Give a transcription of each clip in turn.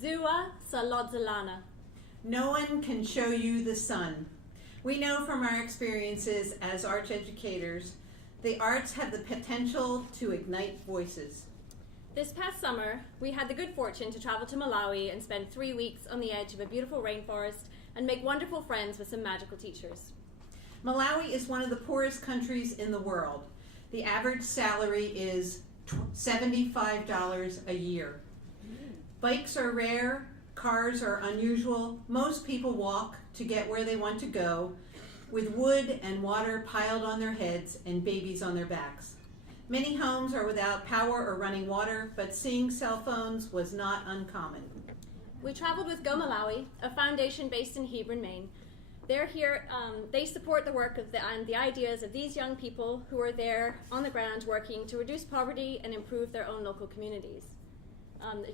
Zua Salodzalana. No one can show you the sun. We know from our experiences as arts educators, the arts have the potential to ignite voices. This past summer, we had the good fortune to travel to Malawi and spend 3 weeks on the edge of a beautiful rainforest and make wonderful friends with some magical teachers. Malawi is one of the poorest countries in the world. The average salary is $75 a year. Bikes are rare, cars are unusual. Most people walk to get where they want to go, with wood and water piled on their heads and babies on their backs. Many homes are without power or running water, but seeing cell phones was not uncommon. We traveled with Go Malawi, a foundation based in Hebron, Maine. They're here, they support the work and the ideas of these young people who are there on the ground working to reduce poverty and improve their own local communities.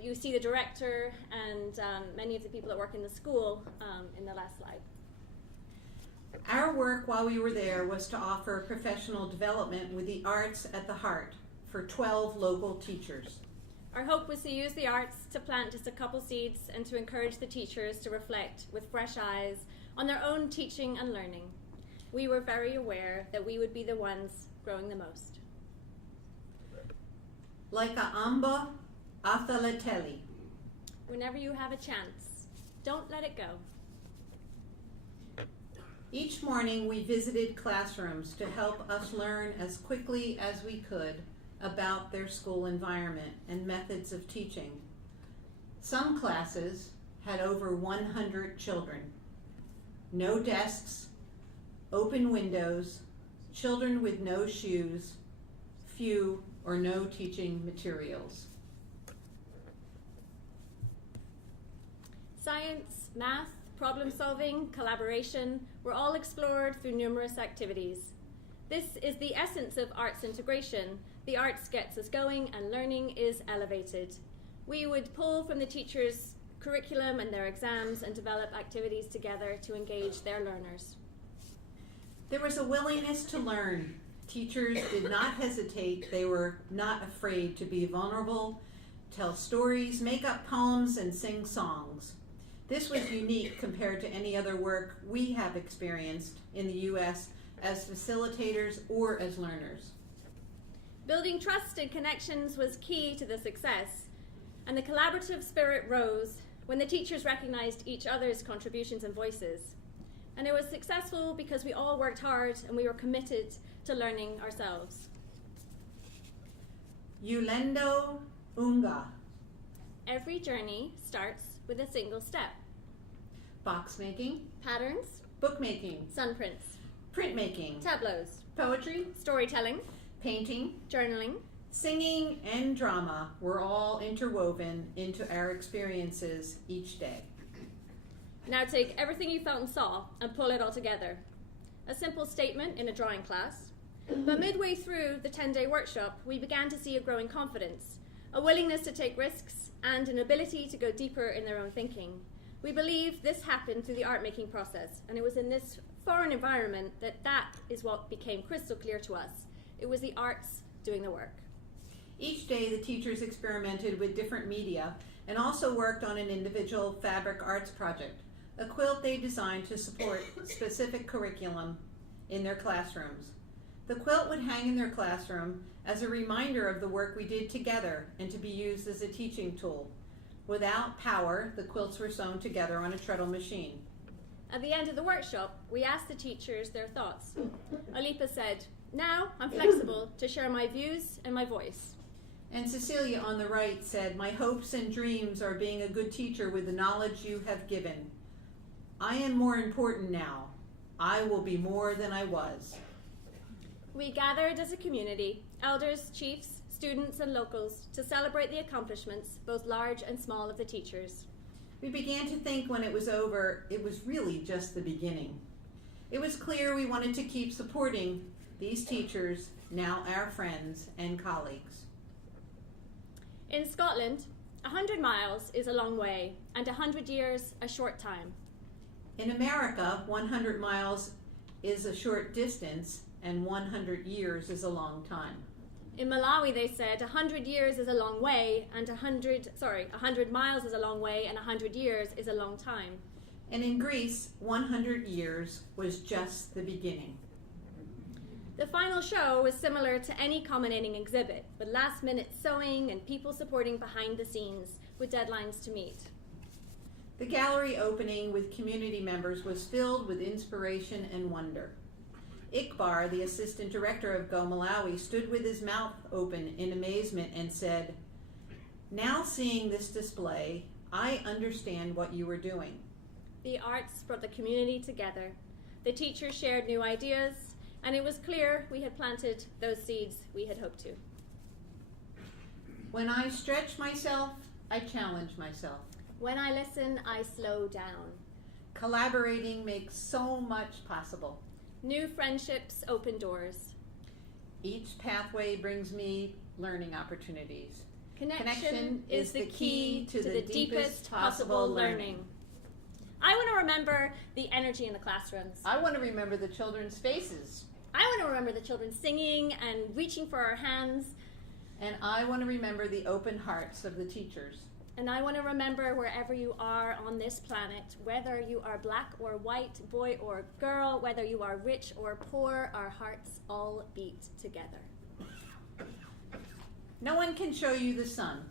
You see the director and many of the people that work in the school in the last slide. Our work while we were there was to offer professional development with the arts at the heart for 12 local teachers. Our hope was to use the arts to plant just a couple seeds and to encourage the teachers to reflect with fresh eyes on their own teaching and learning. We were very aware that we would be the ones growing the most. Like a amba athalateli. Whenever you have a chance, don't let it go. Each morning we visited classrooms to help us learn as quickly as we could about their school environment and methods of teaching. Some classes had over 100 children. No desks, open windows, children with no shoes, few or no teaching materials. Science, math, problem solving, collaboration were all explored through numerous activities. This is the essence of arts integration. The arts gets us going and learning is elevated. We would pull from the teachers' curriculum and their exams and develop activities together to engage their learners. There was a willingness to learn. Teachers did not hesitate. They were not afraid to be vulnerable, tell stories, make up poems, and sing songs. This was unique compared to any other work we have experienced in the U.S. as facilitators or as learners. Building trust and connections was key to the success, and the collaborative spirit rose when the teachers recognized each other's contributions and voices. And it was successful because we all worked hard and we were committed to learning ourselves. Ulendo Unga. Every journey starts with a single step. Box making, Patterns, bookmaking, sunprints, printmaking, tableaus, poetry, storytelling, painting, journaling, singing, and drama were all interwoven into our experiences each day. Now take everything you felt and saw and pull it all together. A simple statement in a drawing class. But midway through the 10-day workshop, we began to see a growing confidence, a willingness to take risks, and an ability to go deeper in their own thinking. We believe this happened through the art-making process, and it was in this foreign environment that is what became crystal clear to us. It was the arts doing the work. Each day, the teachers experimented with different media and also worked on an individual fabric arts project, a quilt they designed to support specific curriculum in their classrooms. The quilt would hang in their classroom as a reminder of the work we did together and to be used as a teaching tool. Without power, the quilts were sewn together on a treadle machine. At the end of the workshop, we asked the teachers their thoughts. Alipa said, "Now I'm flexible to share my views and my voice." And Cecilia on the right said, "My hopes and dreams are being a good teacher with the knowledge you have given. I am more important now. I will be more than I was." We gathered as a community, elders, chiefs, students, and locals, to celebrate the accomplishments, both large and small, of the teachers. We began to think when it was over, it was really just the beginning. It was clear we wanted to keep supporting these teachers, now our friends and colleagues. In Scotland, 100 miles is a long way, and 100 years a short time. In America, 100 miles is a short distance, and 100 years is a long time. In Malawi, they said 100 years is a long way, and 100 miles is a long way, and 100 years is a long time. And in Greece, 100 years was just the beginning. The final show was similar to any culminating exhibit, with last-minute sewing and people supporting behind the scenes with deadlines to meet. The gallery opening with community members was filled with inspiration and wonder. Iqbar, the assistant director of Go Malawi, stood with his mouth open in amazement and said, "Now seeing this display, I understand what you were doing." The arts brought the community together. The teachers shared new ideas, and it was clear we had planted those seeds we had hoped to. When I stretch myself, I challenge myself. When I listen, I slow down. Collaborating makes so much possible. New friendships open doors. Each pathway brings me learning opportunities. Connection is the key to the deepest possible learning. I want to remember the energy in the classrooms. I want to remember the children's faces. I want to remember the children singing and reaching for our hands. And I want to remember the open hearts of the teachers. And I want to remember wherever you are on this planet, whether you are black or white, boy or girl, whether you are rich or poor, our hearts all beat together. No one can show you the sun.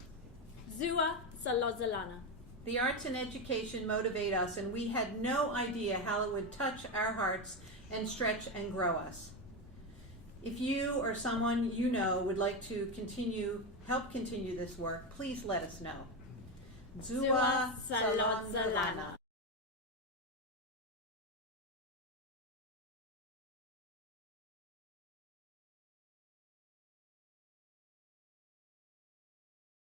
Zua Salozalana. The arts and education motivate us, and we had no idea how it would touch our hearts and stretch and grow us. If you or someone you know would like to help continue this work, please let us know. Zua Salozalana.